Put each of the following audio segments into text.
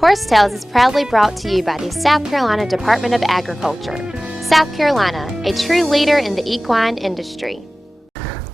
Horse Tales is proudly brought to you by the South Carolina Department of Agriculture. South Carolina, a true leader in the equine industry.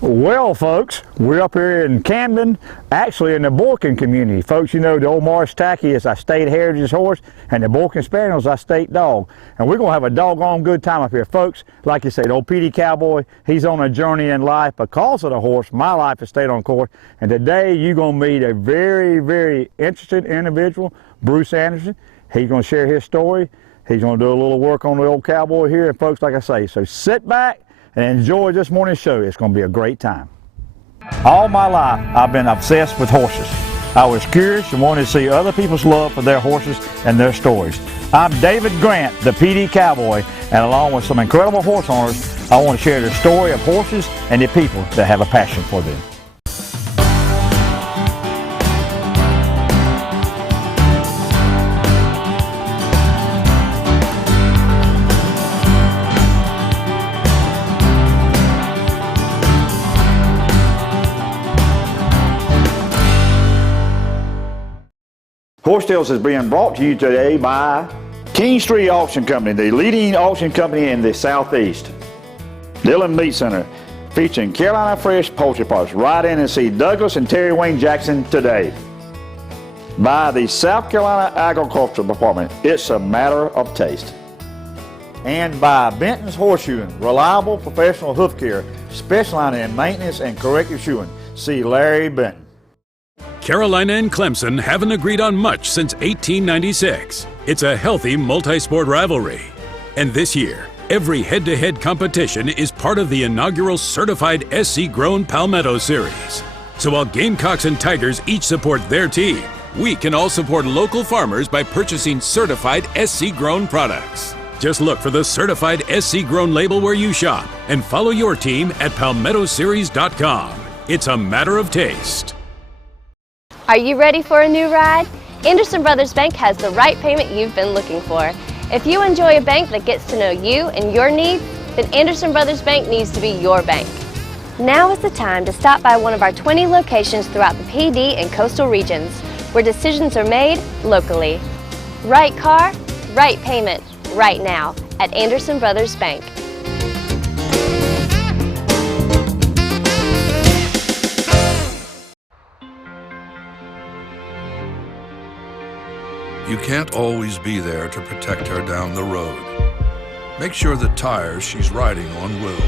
Well, folks, we're up here in Camden, actually in the Boykin community. Folks, you know the old Marsh Tacky is our state heritage horse, and the Boykin Spaniel is our state dog. And we're going to have a doggone good time up here. Folks, like you said, old Pee Dee Cowboy, he's on a journey in life because of the horse. My life has stayed on course. And today you're going to meet a very, very interesting individual, Bruce Anderson. He's going to share his story. He's going to do a little work on the old cowboy here. And folks, like I say, so sit back and enjoy this morning's show. It's going to be a great time. All my life, I've been obsessed with horses. I was curious and wanted to see other people's love for their horses and their stories. I'm David Grant, the Pee Dee Cowboy, and along with some incredible horse owners, I want to share the story of horses and the people that have a passion for them. Horse Tales is being brought to you today by King Street Auction Company, the leading auction company in the Southeast. Dillon Meat Center, featuring Carolina fresh poultry parts. Ride in and see Douglas and Terry Wayne Jackson today. By the South Carolina Agriculture Department, it's a matter of taste. And by Benton's Horseshoeing, reliable professional hoof care, specializing in maintenance and corrective shoeing. See Larry Benton. Carolina and Clemson haven't agreed on much since 1896. It's a healthy multi-sport rivalry. And this year, every head-to-head competition is part of the inaugural certified SC-grown Palmetto Series. So while Gamecocks and Tigers each support their team, we can all support local farmers by purchasing certified SC-grown products. Just look for the certified SC-grown label where you shop and follow your team at palmettoseries.com. It's a matter of taste. Are you ready for a new ride? Anderson Brothers Bank has the right payment you've been looking for. If you enjoy a bank that gets to know you and your needs, then Anderson Brothers Bank needs to be your bank. Now is the time to stop by one of our 20 locations throughout the Pee Dee and coastal regions, where decisions are made locally. Right car, right payment, right now at Anderson Brothers Bank. You can't always be there to protect her down the road. Make sure the tires she's riding on will.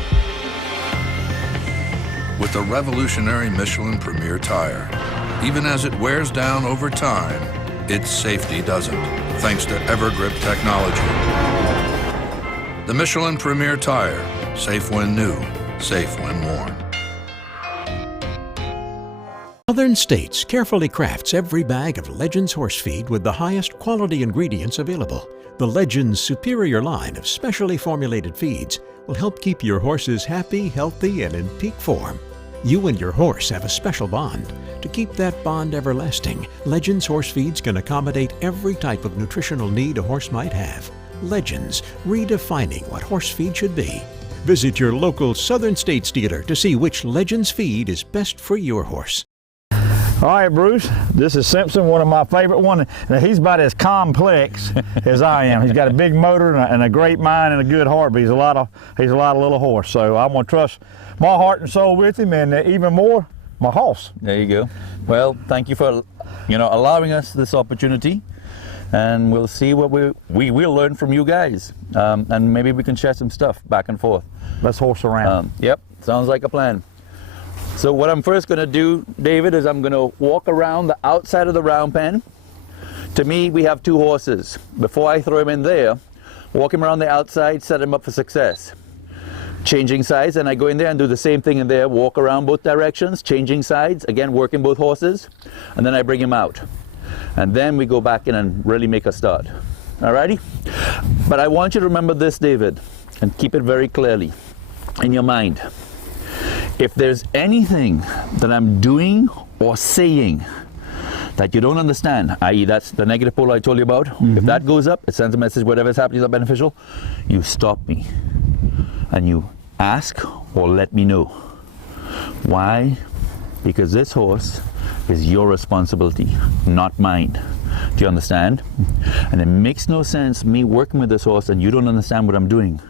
With the revolutionary Michelin Premier tire, even as it wears down over time, its safety doesn't, thanks to Evergrip technology. The Michelin Premier tire, safe when new, safe when worn. Southern States carefully crafts every bag of Legends horse feed with the highest quality ingredients available. The Legends superior line of specially formulated feeds will help keep your horses happy, healthy, and in peak form. You and your horse have a special bond. To keep that bond everlasting, Legends horse feeds can accommodate every type of nutritional need a horse might have. Legends, redefining what horse feed should be. Visit your local Southern States dealer to see which Legends feed is best for your horse. All right, Bruce, this is Simpson, one of my favorite ones. Now, he's about as complex as I am. He's got a big motor and a great mind and a good heart, but he's a lot of little horse. So I'm going to trust my heart and soul with him, and even more, my horse. There you go. Well, thank you for allowing us this opportunity, and we'll see what we will learn from you guys, and maybe we can share some stuff back and forth. Let's horse around. Yep, sounds like a plan. So what I'm first going to do, David, is I'm going to walk around the outside of the round pen. To me, we have two horses. Before I throw him in there, walk him around the outside, set him up for success. Changing sides, and I go in there and do the same thing in there, walk around both directions, changing sides, again working both horses, and then I bring him out. And then we go back in and really make a start. Alrighty? But I want you to remember this, David, and keep it very clearly in your mind. If there's anything that I'm doing or saying that you don't understand, i.e. that's the negative pole I told you about, if that goes up, it sends a message, whatever's happening is not beneficial, you stop me and you ask or let me know. Why? Because this horse is your responsibility, not mine. Do you understand? And it makes no sense me working with this horse and you don't understand what I'm doing,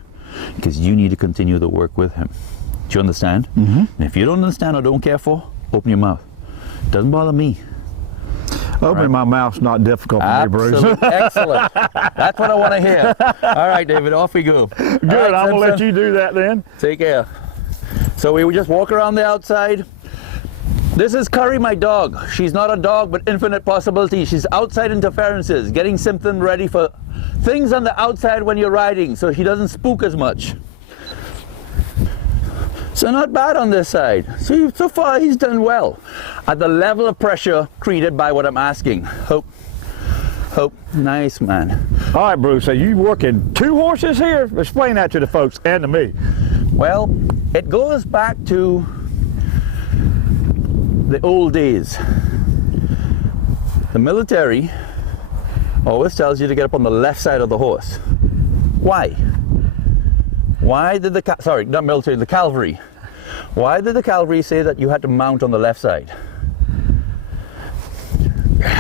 because you need to continue the work with him. Do you understand? And if you don't understand or don't care for, open your mouth. It doesn't bother me. Opening my mouth's not difficult for me, Bruce. Absolutely. Excellent. That's what I want to hear. All right, David, off we go. Good, right, I'm going to let Simpson, you do that then. take care. So we would just walk around the outside. This is Curry, my dog. She's not a dog, but infinite possibilities. She's outside interferences, getting Simpson ready for things on the outside when you're riding, so he doesn't spook as much. So not bad on this side. So far he's done well at the level of pressure created by what I'm asking. Hope, nice man. All right, Bruce, so you working 2 horses here? Explain that to the folks and to me. Well, it goes back to the old days. The military always tells you to get up on the left side of the horse. Why? Why did the cavalry. Why did the cavalry say that you had to mount on the left side?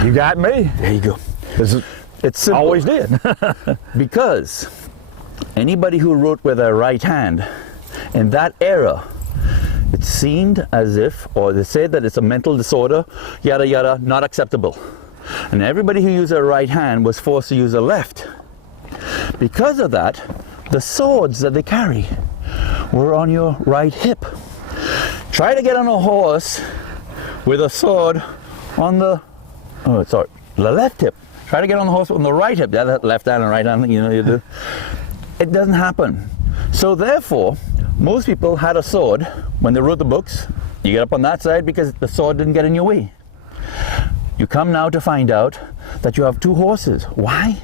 You got me. There you go. It's simple. Always did. Because anybody who wrote with their right hand in that era, it seemed as if, or they said that it's a mental disorder, yada yada, not acceptable. And everybody who used their right hand was forced to use their left. Because of that, the swords that they carry were on your right hip. Try to get on a horse with a sword on the left hip. Try to get on the horse on the right hip. That left hand and right hand, you know, you do. It doesn't happen. So therefore, most people had a sword when they wrote the books. You get up on that side because the sword didn't get in your way. You come now to find out that you have 2 horses. Why?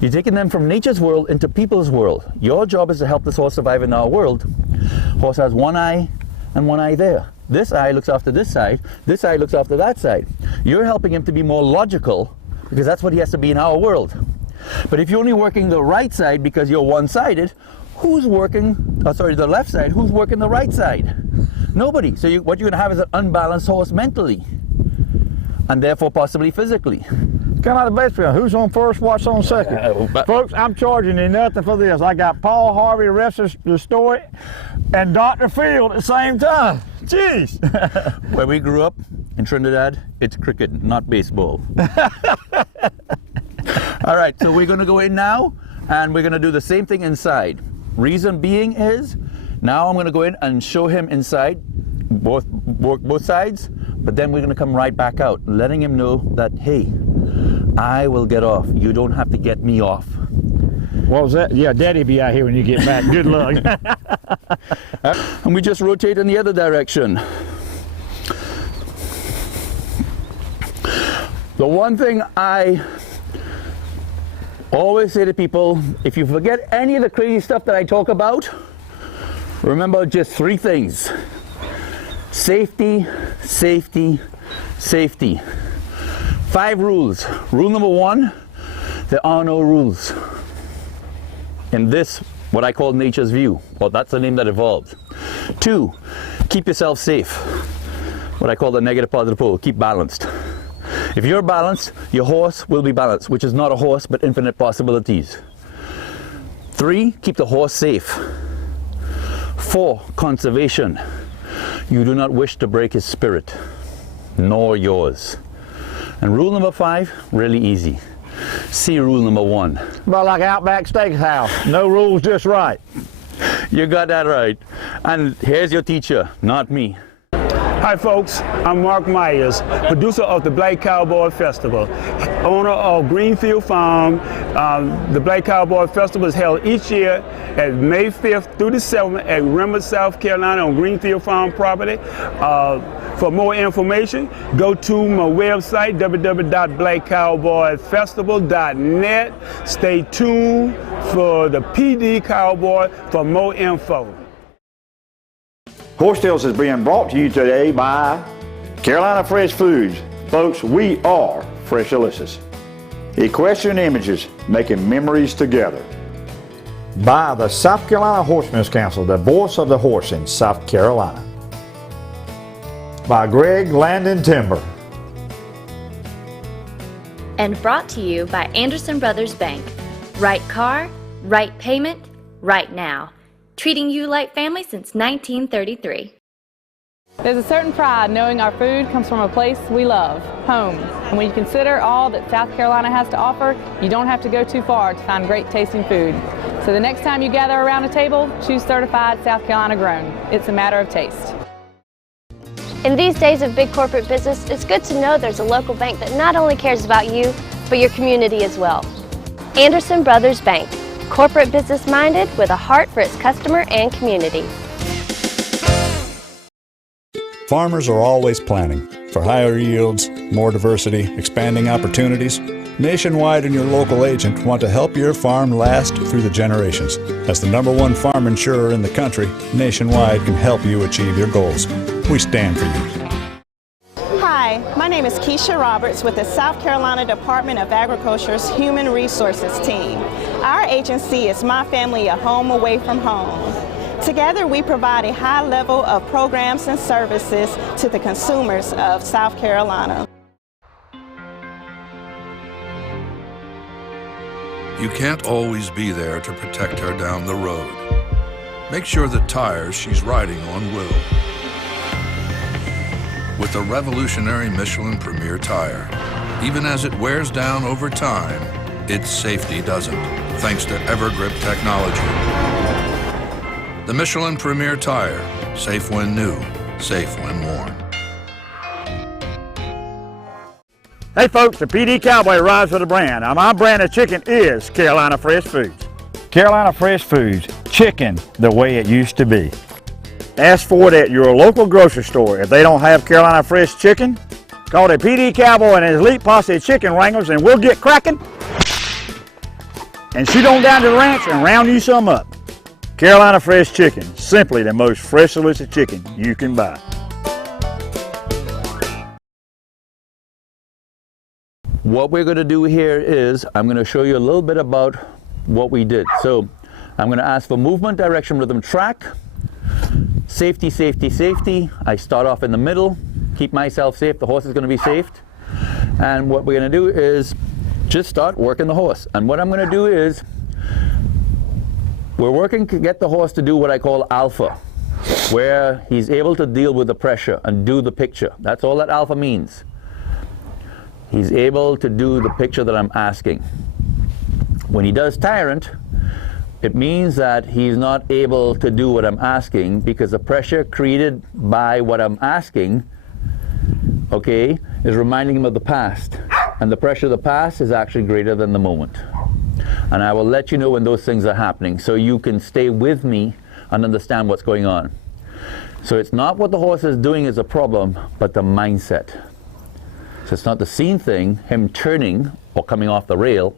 You're taking them from nature's world into people's world. Your job is to help this horse survive in our world. Horse has one eye and one eye there. This eye looks after this eye looks after that side. You're helping him to be more logical, because that's what he has to be in our world. But if you're only working the right side because you're one-sided, who's working, the left side, who's working the right side? Nobody. So what you're going to have is an unbalanced horse mentally, and therefore possibly physically. Come out of the base field. Who's on first, what's on second? Folks, I'm charging you nothing for this. I got Paul Harvey, the rest of the story, and Dr. Field at the same time. Jeez. Where we grew up in Trinidad, it's cricket, not baseball. All right, so we're going to go in now, and we're going to do the same thing inside. Reason being is, now I'm going to go in and show him inside, both sides, but then we're going to come right back out, letting him know that, hey, I will get off. You don't have to get me off. What was that? Yeah, Daddy'll be out here when you get back. Good luck. And we just rotate in the other direction. The one thing I always say to people, if you forget any of the crazy stuff that I talk about, remember just 3 things. Safety, safety, safety. 5 rules. Rule number 1, there are no rules. In this, what I call nature's view. Well, that's the name that evolved. 2, keep yourself safe. What I call the negative positive pole. Keep balanced. If you're balanced, your horse will be balanced, which is not a horse, but infinite possibilities. 3, keep the horse safe. 4, conservation. You do not wish to break his spirit, nor yours. And rule number 5, really easy. See rule number 1. About like Outback Steakhouse. No rules, just right. You got that right. And here's your teacher, not me. Hi folks, I'm Mark Myers, producer of the Black Cowboy Festival, owner of Greenfield Farm. The Black Cowboy Festival is held each year at May 5th through the 7th at Remmer, South Carolina on Greenfield Farm property. For more information, go to my website, www.blackcowboyfestival.net. Stay tuned for the Pee Dee Cowboy for more info. Horse Tales is being brought to you today by Carolina Fresh Foods. Folks, we are Fresh Delicious. Equestrian Images, making memories together. By the South Carolina Horsemen's Council, the voice of the horse in South Carolina. By Greg Landon Timber. And brought to you by Anderson Brothers Bank. Right car, right payment, right now. Treating you like family since 1933. There's a certain pride knowing our food comes from a place we love, home. And when you consider all that South Carolina has to offer, you don't have to go too far to find great tasting food. So the next time you gather around a table, choose certified South Carolina grown. It's a matter of taste. In these days of big corporate business, it's good to know there's a local bank that not only cares about you, but your community as well. Anderson Brothers Bank, corporate business minded with a heart for its customer and community. Farmers are always planning for higher yields, more diversity, expanding opportunities. Nationwide and your local agent want to help your farm last through the generations. As the #1 farm insurer in the country, Nationwide can help you achieve your goals. We stand for you. Hi, my name is KEISHA Roberts with the South Carolina Department of Agriculture's Human Resources team. Our agency is My Family, a Home Away from Home. Together, we provide a high level of programs and services to the consumers of South Carolina. You can't always be there to protect her down the road. Make sure the tires she's riding on will. With the revolutionary Michelin Premier Tire, even as it wears down over time, its safety doesn't, thanks to EverGrip technology. The Michelin Premier Tire, safe when new, safe when worn. Hey folks, the Pee Dee Cowboy rides with a brand. Now my brand of chicken is Carolina Fresh Foods. Carolina Fresh Foods, chicken the way it used to be. Ask for it at your local grocery store. If they don't have Carolina Fresh chicken, call the Pee Dee Cowboy and his elite posse of chicken wranglers and we'll get cracking and shoot on down to the ranch and round you some up. Carolina Fresh Chicken, simply the most fresh delicious chicken you can buy. What we're going to do here is I'm going to show you a little bit about what we did. So I'm going to ask for movement, direction, rhythm, track, safety, safety, safety. I start off in the middle, keep myself safe, the horse is going to be safe. And what we're going to do is just start working the horse. And what I'm going to do is we're working to get the horse to do what I call alpha, where he's able to deal with the pressure and do the picture. That's all that alpha means. He's able to do the picture that I'm asking. When he does tyrant, it means that he's not able to do what I'm asking because the pressure created by what I'm asking, okay, is reminding him of the past. And the pressure of the past is actually greater than the moment. And I will let you know when those things are happening so you can stay with me and understand what's going on. So it's not what the horse is doing is a problem, but the mindset. So it's not the scene thing, him turning or coming off the rail,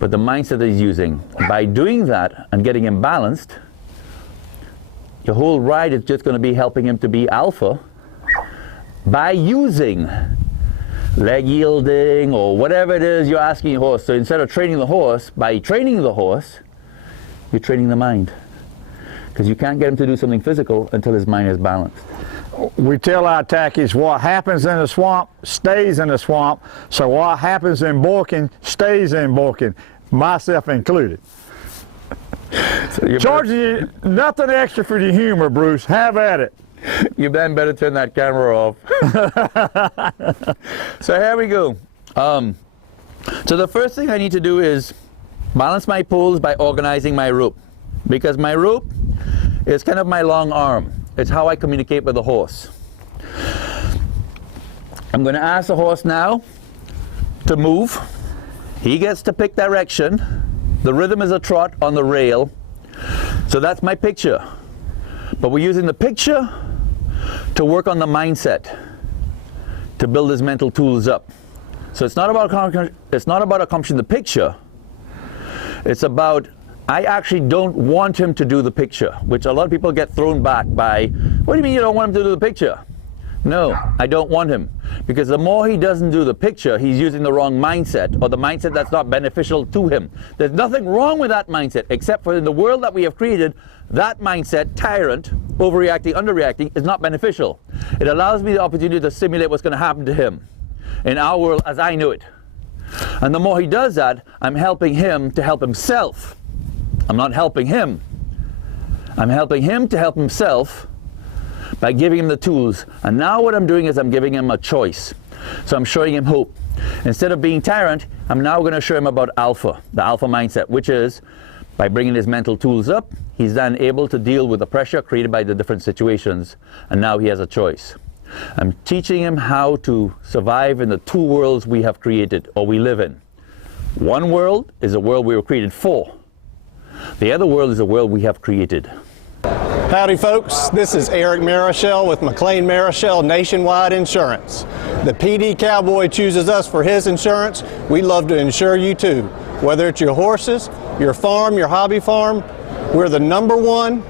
but the mindset that he's using. By doing that and getting him balanced, your whole ride is just going to be helping him to be alpha by using leg yielding or whatever it is you're asking your horse. So instead of training the horse, by training the horse, you're training the mind. Because you can't get him to do something physical until his mind is balanced. We tell our tackies what happens in the swamp stays in the swamp, so what happens in Boykin stays in Boykin, myself included. So charging you nothing extra for your humor, Bruce. Have at it. You then better turn that camera off. So here we go. So the first thing I need to do is balance my poles by organizing my rope, because my rope is kind of my long arm. It's how I communicate with the horse. I'm going to ask the horse now to move. He gets to pick direction. The rhythm is a trot on the rail. So that's my picture. But we're using the picture to work on the mindset, to build his mental tools up. So it's not about accomplishing the picture. It's about, I actually don't want him to do the picture, which a lot of people get thrown back by, what do you mean you don't want him to do the picture? No, I don't want him. Because the more he doesn't do the picture, he's using the wrong mindset, or the mindset that's not beneficial to him. There's nothing wrong with that mindset, except for in the world that we have created, that mindset, tyrant, overreacting, underreacting, is not beneficial. It allows me the opportunity to simulate what's going to happen to him in our world as I know it. And the more he does that, I'm helping him to help himself. I'm not helping him. I'm helping him to help himself by giving him the tools. And now what I'm doing is I'm giving him a choice. So I'm showing him hope. Instead of being tyrant, I'm now going to show him about alpha, the alpha mindset, which is by bringing his mental tools up, he's then able to deal with the pressure created by the different situations. And now he has a choice. I'm teaching him how to survive in the two worlds we have created, or we live in. One world is a world we were created for. The other world is a world we have created. Howdy folks, this is Eric Marichal with McLean Marichal Nationwide Insurance. The Pee Dee Cowboy chooses us for his insurance. We love to insure you too. Whether it's your horses, your farm, your hobby farm, we're the #1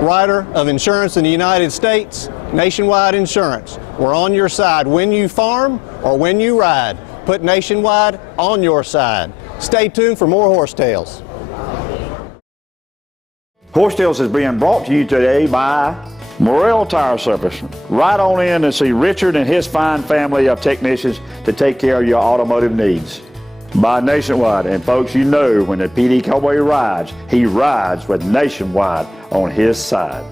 writer of insurance in the United States, Nationwide Insurance. We're on your side when you farm or when you ride. Put Nationwide on your side. Stay tuned for more Horse Tales. Horse Tales is being brought to you today by Morrell Tire Service. Right on in and see Richard and his fine family of technicians to take care of your automotive needs. By Nationwide, and folks, you know when the Pee Dee Cowboy rides, he rides with Nationwide on his side.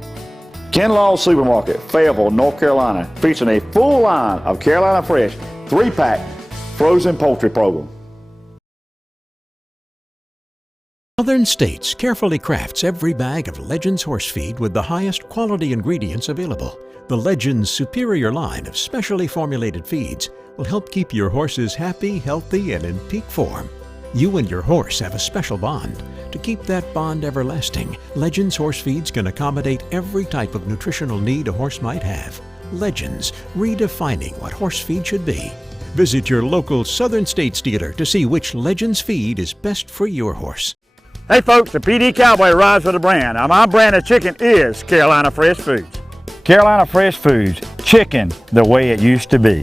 Ken Law's Supermarket, Fayetteville, North Carolina, featuring a full line of Carolina Fresh 3-pack frozen poultry program. Southern States carefully crafts every bag of Legends horse feed with the highest quality ingredients available. The Legends superior line of specially formulated feeds will help keep your horses happy, healthy, and in peak form. You and your horse have a special bond. To keep that bond everlasting, Legends horse feeds can accommodate every type of nutritional need a horse might have. Legends, redefining what horse feed should be. Visit your local Southern States dealer to see which Legends feed is best for your horse. Hey folks, the Pee Dee Cowboy rides with a brand. Now my brand of chicken is Carolina Fresh Foods. Carolina Fresh Foods, chicken the way it used to be.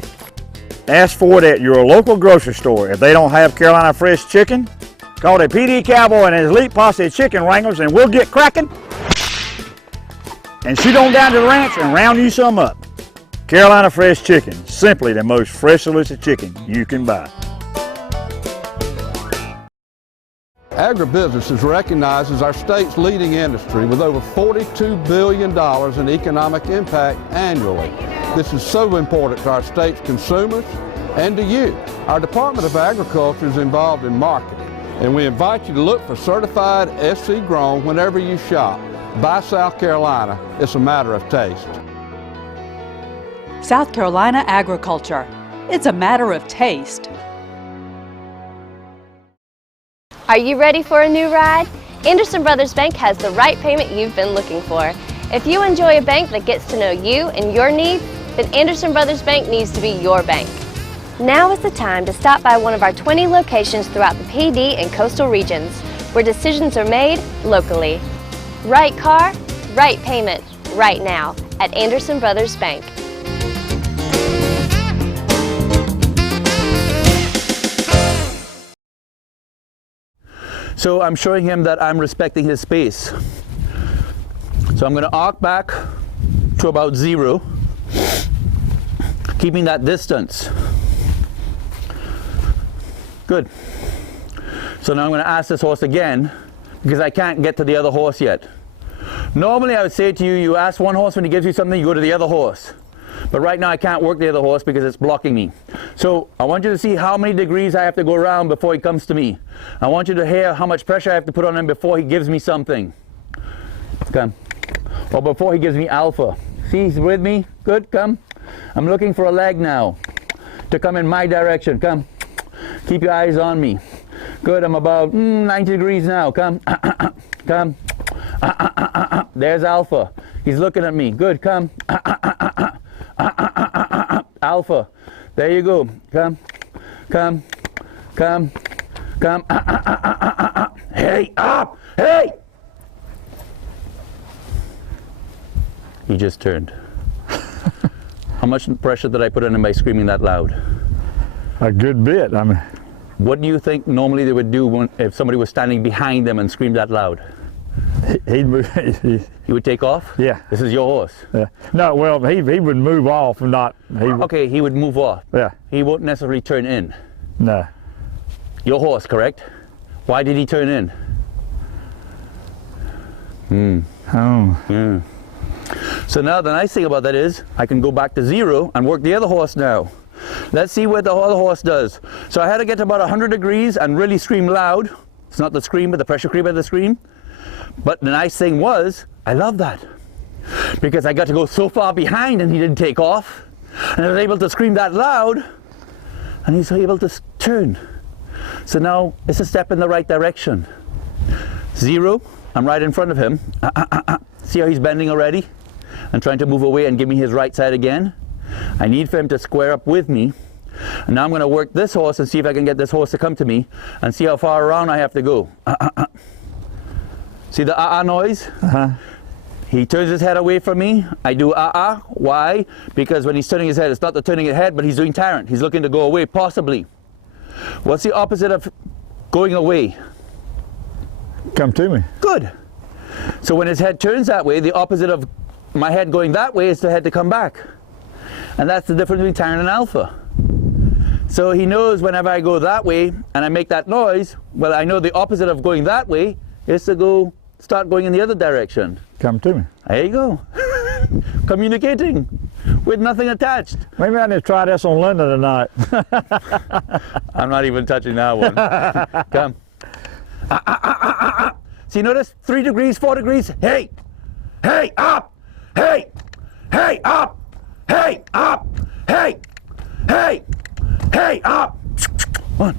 Ask for it at your local grocery store. If they don't have Carolina Fresh chicken, call the Pee Dee Cowboy and his elite posse of chicken wranglers and we'll get cracking and shoot on down to the ranch and round you some up. Carolina Fresh Chicken, simply the most fresh delicious chicken you can buy. Agribusiness is recognized as our state's leading industry with over $42 billion in economic impact annually. This is so important to our state's consumers and to you. Our Department of Agriculture is involved in marketing, and we invite you to look for certified SC grown whenever you shop. Buy South Carolina, it's a matter of taste. South Carolina Agriculture, it's a matter of taste. Are you ready for a new ride? Anderson Brothers Bank has the right payment you've been looking for. If you enjoy a bank that gets to know you and your needs, then Anderson Brothers Bank needs to be your bank. Now is the time to stop by one of our 20 locations throughout the Pee Dee and coastal regions, where decisions are made locally. Right car, right payment, right now at Anderson Brothers Bank. So I'm showing him that I'm respecting his space. So I'm going to arc back to about 0, keeping that distance. Good. So now I'm going to ask this horse again, because I can't get to the other horse yet. Normally I would say to you, you ask one horse when he gives you something, you go to the other horse. But right now I can't work the other horse because it's blocking me. So I want you to see how many degrees I have to go around before he comes to me. I want you to hear how much pressure I have to put on him before he gives me something. Come. Or before he gives me alpha. See, he's with me. Good, come. I'm looking for a leg now to come in my direction. Come. Keep your eyes on me. Good, I'm about 90 degrees now. Come. Come. There's alpha. He's looking at me. Good, come. Alpha. There you go. Come. Come. Come. Come. Hey, up. Hey. He just turned. How much pressure did I put on him by screaming that loud? A good bit. I mean, what do you think normally they would do if somebody was standing behind them and screamed that loud? He'd move. He would take off? Yeah. This is your horse? Yeah. No, well, he would move off and not. Okay, he would move off. Yeah. He won't necessarily turn in. No. your horse, correct? Why did he turn in? Oh. Yeah. So now the nice thing about that is I can go back to 0 and work the other horse now. Let's see what the other horse does. So I had to get to about 100 degrees and really scream loud. It's not the scream, but the pressure creep of the scream. But the nice thing was, I love that. Because I got to go so far behind and he didn't take off. And I was able to scream that loud and he's able to turn. So now it's a step in the right direction. 0, I'm right in front of him. See how he's bending already? And trying to move away and give me his right side again. I need for him to square up with me. And now I'm going to work this horse and see if I can get this horse to come to me and see how far around I have to go. See the noise? He turns his head away from me. I do Why? Because when he's turning his head, it's not the turning his head, but he's doing tyrant. He's looking to go away, possibly. What's the opposite of going away? Come to me. Good. So when his head turns that way, the opposite of my head going that way is the head to come back. And that's the difference between tyrant and alpha. So he knows whenever I go that way and I make that noise, well, I know the opposite of going that way is to start going in the other direction. Come to me. There you go. Communicating with nothing attached. Maybe I need to try this on Linda tonight. I'm not even touching that one. Come. See, notice 3 degrees, 4 degrees. Hey, hey, up, hey, hey, up, hey, up, hey, hey, hey, up. 1,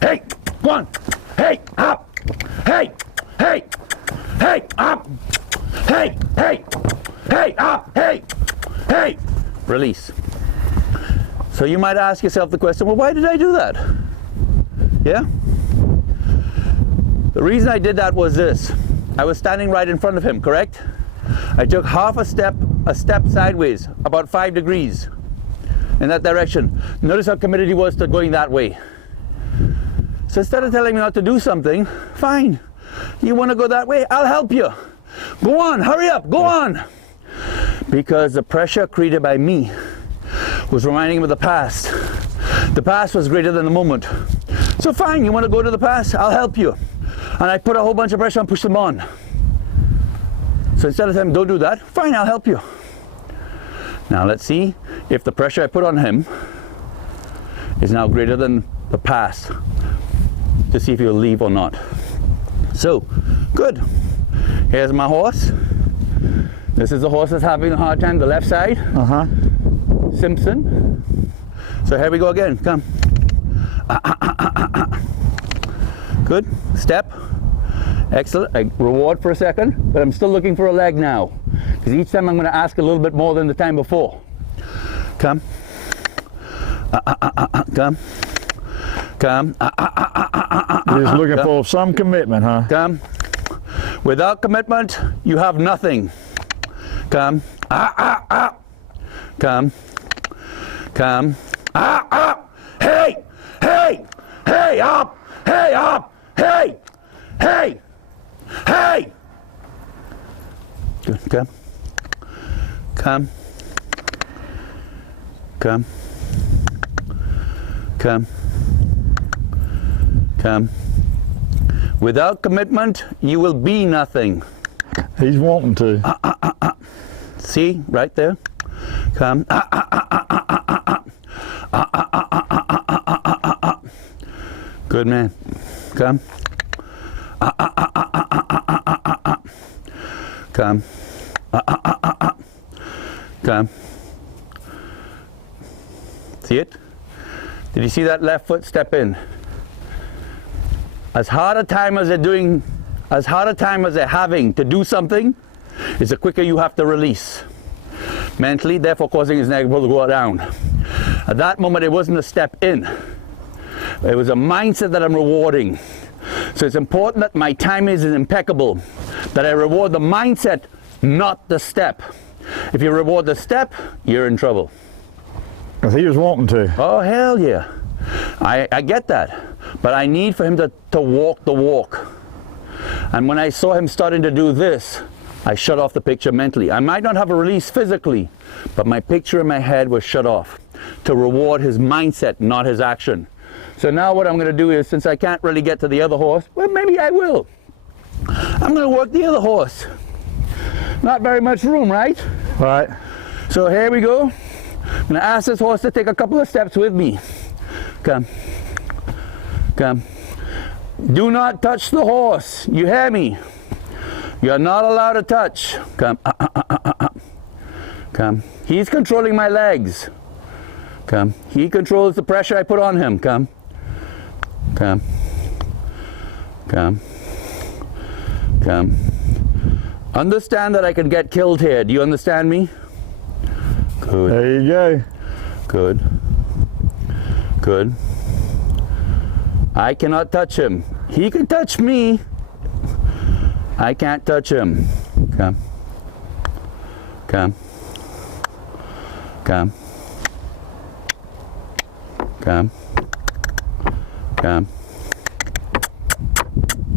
hey, 1, hey, up, hey, hey, hey, up, hey, hey, hey, up, hey, hey. Release. So you might ask yourself the question, well, why did I do that? Yeah? The reason I did that was this. I was standing right in front of him, correct? I took half a step sideways, about 5 degrees in that direction. Notice how committed he was to going that way. So instead of telling me not to do something, fine. You want to go that way? I'll help you. Go on, hurry up, go on. Because the pressure created by me was reminding him of the past. The past was greater than the moment. So fine, you want to go to the past? I'll help you. And I put a whole bunch of pressure and push them on. So instead of saying, don't do that, fine, I'll help you. Now let's see if the pressure I put on him is now greater than the past, to see if he'll leave or not. So, good. Here's my horse. This is the horse that's having a hard time, the left side. Simpson. So here we go again, come. Good, step. Excellent, I reward for a second, but I'm still looking for a leg now. Because each time I'm going to ask a little bit more than the time before. Come. Come. Come. You're just looking for some commitment, huh? Come. Without commitment, you have nothing. Come. Come. Come. Hey! Hey! Hey! Up! Hey! Up! Hey! Hey! Hey! Good. Come. Come. Come. Come. Come. Without commitment, you will be nothing. He's wanting to. See, right there. Come. Good man. Come. Come. Come. See it? Did you see that left foot step in? As hard a time as they're having to do something, is the quicker you have to release. Mentally, therefore causing his neck to go down. At that moment, it wasn't a step in. It was a mindset that I'm rewarding. So it's important that my timing is impeccable, that I reward the mindset, not the step. If you reward the step, you're in trouble. Because he was wanting to. Oh, hell yeah. I get that. But I need for him to walk the walk. And when I saw him starting to do this, I shut off the picture mentally. I might not have a release physically, but my picture in my head was shut off to reward his mindset, not his action. So now what I'm going to do is, since I can't really get to the other horse, well, maybe I will. I'm going to work the other horse. Not very much room, right? Right. So here we go. I'm going to ask this horse to take a couple of steps with me. Come. Come. Do not touch the horse. You hear me? You're not allowed to touch. Come. Come. He's controlling my legs. Come. He controls the pressure I put on him. Come. Come. Come. Come. Understand that I can get killed here. Do you understand me? Good. There you go. Good. Good. I cannot touch him. He can touch me. I can't touch him. Come. Come. Come. Come. Come.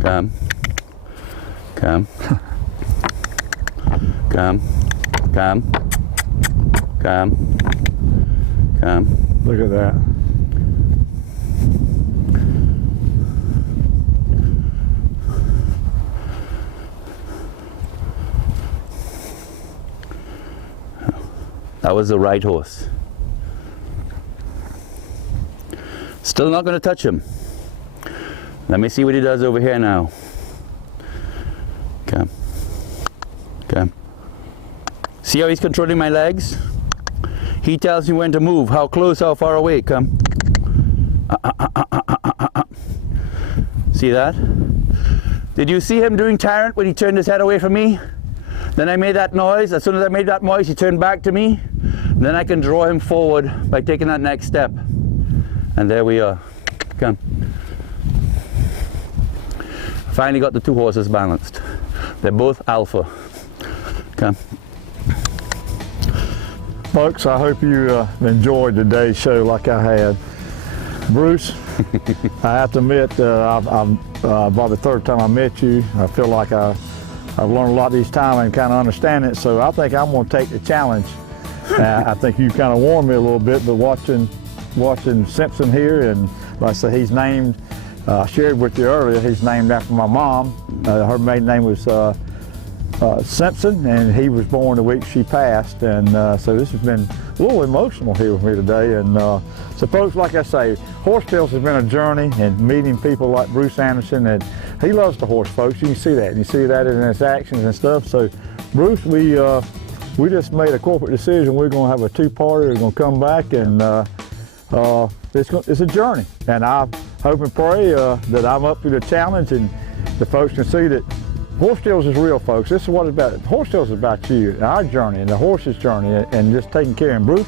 Come. Come. Come. Come. Come. Come. Look at that. That was the right horse. Still not going to touch him. Let me see what he does over here now. Come. Come. See how he's controlling my legs? He tells me when to move, how close, how far away. Come. See that? Did you see him doing Tyrant when he turned his head away from me? Then I made that noise. As soon as I made that noise, he turned back to me. Then I can draw him forward by taking that next step. And there we are. Come. Finally got the two horses balanced. They're both alpha. Come. Folks, I hope you enjoyed today's show like I had. Bruce, I have to admit, about the third time I met you, I feel like I've learned a lot each time and kind of understand it, so I think I'm going to take the challenge. I think you kind of warned me a little bit, but watching Simpson here, and like I say, he's named, I shared with you earlier, he's named after my mom. Her maiden name was Simpson, and he was born the week she passed, and so this has been a little emotional here with me today. And so folks, like I say, Horse Tales has been a journey, and meeting people like Bruce Anderson, and he loves the horse, folks. You can see that, and you see that in his actions and stuff. So Bruce, we just made a corporate decision. We're going to have a two-parter. We're going to come back, and it's a journey, and I hope and pray that I'm up to the challenge, and the folks can see that Horse Tales is real, folks. This is what it's about. Horse Tales is about you, and our journey, and the horse's journey, and just taking care of Bruce.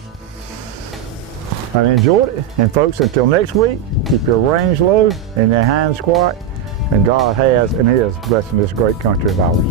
I enjoyed it, and folks, until next week, keep your reins low and your hands quiet, and God has and is blessing this great country of ours.